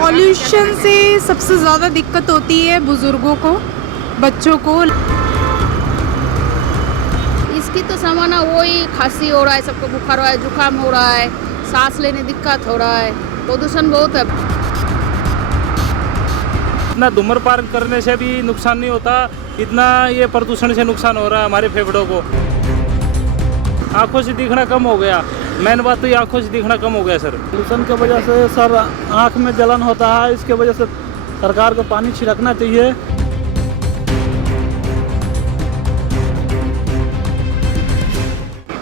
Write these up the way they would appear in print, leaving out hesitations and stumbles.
Pollution से सबसे ज़्यादा दिक्कत होती है बुज़ुर्गों को, बच्चों को। इसकी तो सामाना वही खांसी हो रहा है, सबको बुखार हो रहा है, जुकाम हो रहा है, सांस लेने दिक्कत हो रहा है, प्रदूषण बहुत है। इतना धूम्रपान करने से भी नुकसान नहीं होता, इतना ये प्रदूषण से नुकसान हो रहा है हमारे फेफड़ों को। आंखों से दिखना कम हो गया, मेन बात तो ये आंखों से दिखना कम हो गया सर। पोल्यूशन की वजह से सर आँख में जलन होता है, इसके वजह से सरकार को पानी छिड़कना चाहिए।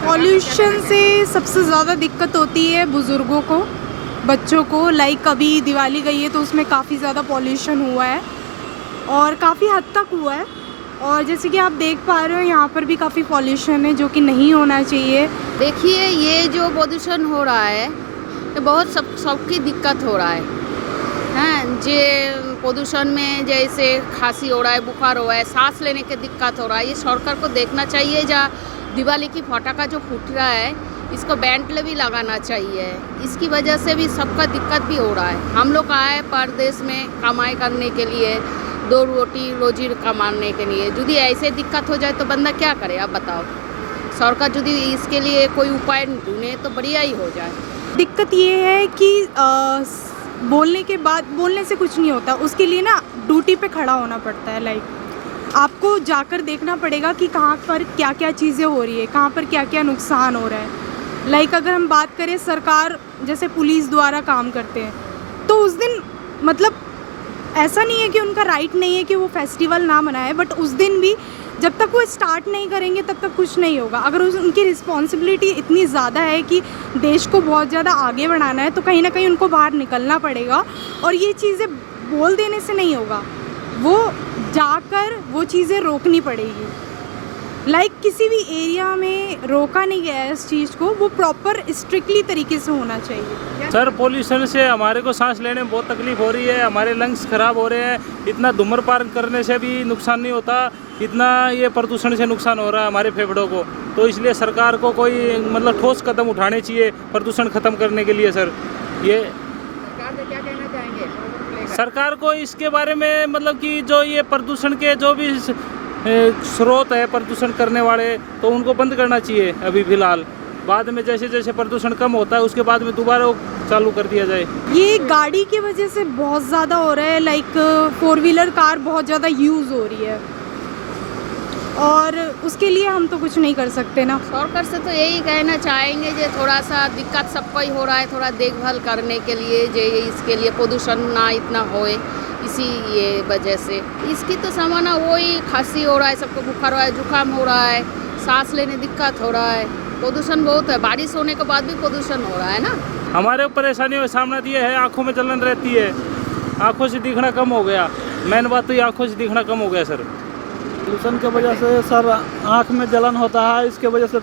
पॉल्यूशन से सबसे ज़्यादा दिक्कत होती है बुज़ुर्गों को, बच्चों को। लाइक अभी दिवाली गई है तो उसमें काफ़ी ज़्यादा पॉल्यूशन हुआ है और काफ़ी हद तक हुआ है। और जैसे कि आप देख पा रहे हो यहाँ पर भी काफ़ी पॉल्यूशन है, जो कि नहीं होना चाहिए। देखिए ये जो प्रदूषण हो रहा है ये बहुत सबकी दिक्कत हो रहा है। हैं जे प्रदूषण में जैसे खांसी हो रहा है, बुखार हो रहा है, सांस लेने की दिक्कत हो रहा है, ये सरकार को देखना चाहिए। जहाँ दिवाली की फटाखा जो फूट रहा है इसको बैंड भी लगाना चाहिए। इसकी वजह से भी सबका दिक्कत भी हो रहा है। हम लोग आए परदेश में कमाई करने के लिए, दो रोटी रोजी कमाने के लिए। यदि ऐसे दिक्कत हो जाए तो बंदा क्या करे, आप बताओ। सरकार यदि इसके लिए कोई उपाय ढूंढे तो बढ़िया ही हो जाए। दिक्कत ये है कि बोलने के बाद बोलने से कुछ नहीं होता, उसके लिए ना ड्यूटी पे खड़ा होना पड़ता है। लाइक आपको जाकर देखना पड़ेगा कि कहाँ पर क्या क्या चीज़ें हो रही है, कहाँ पर क्या क्या नुकसान हो रहा है। लाइक अगर हम बात करें सरकार जैसे पुलिस द्वारा काम करते हैं तो उस दिन मतलब ऐसा नहीं है कि उनका राइट नहीं है कि वो फेस्टिवल ना मनाए, बट उस दिन भी जब तक वो स्टार्ट नहीं करेंगे तब तक कुछ नहीं होगा। अगर उनकी रिस्पॉन्सिबिलिटी इतनी ज़्यादा है कि देश को बहुत ज़्यादा आगे बढ़ाना है तो कहीं ना कहीं उनको बाहर निकलना पड़ेगा। और ये चीज़ें बोल देने से नहीं होगा, वो जाकर वो चीज़ें रोकनी पड़ेगी। लाइक किसी भी एरिया में रोका नहीं गया है इस चीज़ को, वो प्रॉपर स्ट्रिक्टली तरीके से होना चाहिए। सर पॉल्यूशन से हमारे को सांस लेने में बहुत तकलीफ हो रही है, हमारे लंग्स खराब हो रहे हैं। इतना धूम्रपान करने से भी नुकसान नहीं होता, इतना ये प्रदूषण से नुकसान हो रहा है हमारे फेफड़ों को। तो इसलिए सरकार को कोई मतलब ठोस कदम उठाने चाहिए प्रदूषण ख़त्म करने के लिए। सर ये सरकार से क्या कहना चाहेंगे? सरकार को इसके बारे में मतलब कि जो ये प्रदूषण के जो भी स्रोत है प्रदूषण करने वाले, तो उनको बंद करना चाहिए अभी फ़िलहाल। बाद में जैसे जैसे प्रदूषण कम होता है उसके बाद में दोबारा चालू कर दिया जाए। ये गाड़ी की वजह से बहुत ज़्यादा हो रहा है। लाइक 4 व्हीलर कार बहुत ज़्यादा यूज़ हो रही है और उसके लिए हम तो कुछ नहीं कर सकते ना। सरकार से तो यही कहना चाहेंगे जो थोड़ा सा दिक्कत सबको ही हो रहा है, थोड़ा देखभाल करने के लिए जो इसके लिए प्रदूषण ना इतना होए, इसी ये वजह से। इसकी तो सामाना वही खांसी हो रहा है, सबको बुखार हो रहा है, जुकाम हो रहा है, सांस लेने दिक्कत हो रहा है, प्रदूषण बहुत है। बारिश होने के बाद भी प्रदूषण हो रहा है ना। हमारे परेशानियों का सामना दिए है, आँखों में जलन रहती है, आँखों से दिखना कम हो गया। मेन बात तो ये आँखों से दिखना कम हो गया सर। पोल्यूशन की वजह से सर आँख में जलन होता है, इसके वजह से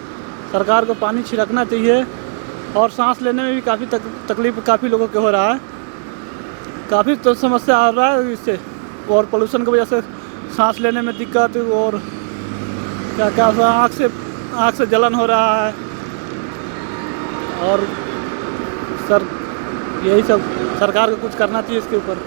सरकार को पानी छिड़कना चाहिए। और सांस लेने में भी काफ़ी तकलीफ काफ़ी लोगों को हो रहा है, काफ़ी तो समस्या आ रहा है इससे। और पोल्यूशन की वजह से सांस लेने में दिक्कत और क्या क्या आँख से जलन हो रहा है। और सर यही सब सरकार को कुछ करना चाहिए इसके ऊपर।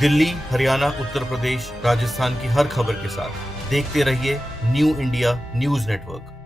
दिल्ली, हरियाणा, उत्तर प्रदेश, राजस्थान की हर खबर के साथ देखते रहिए न्यू इंडिया न्यूज़ नेटवर्क।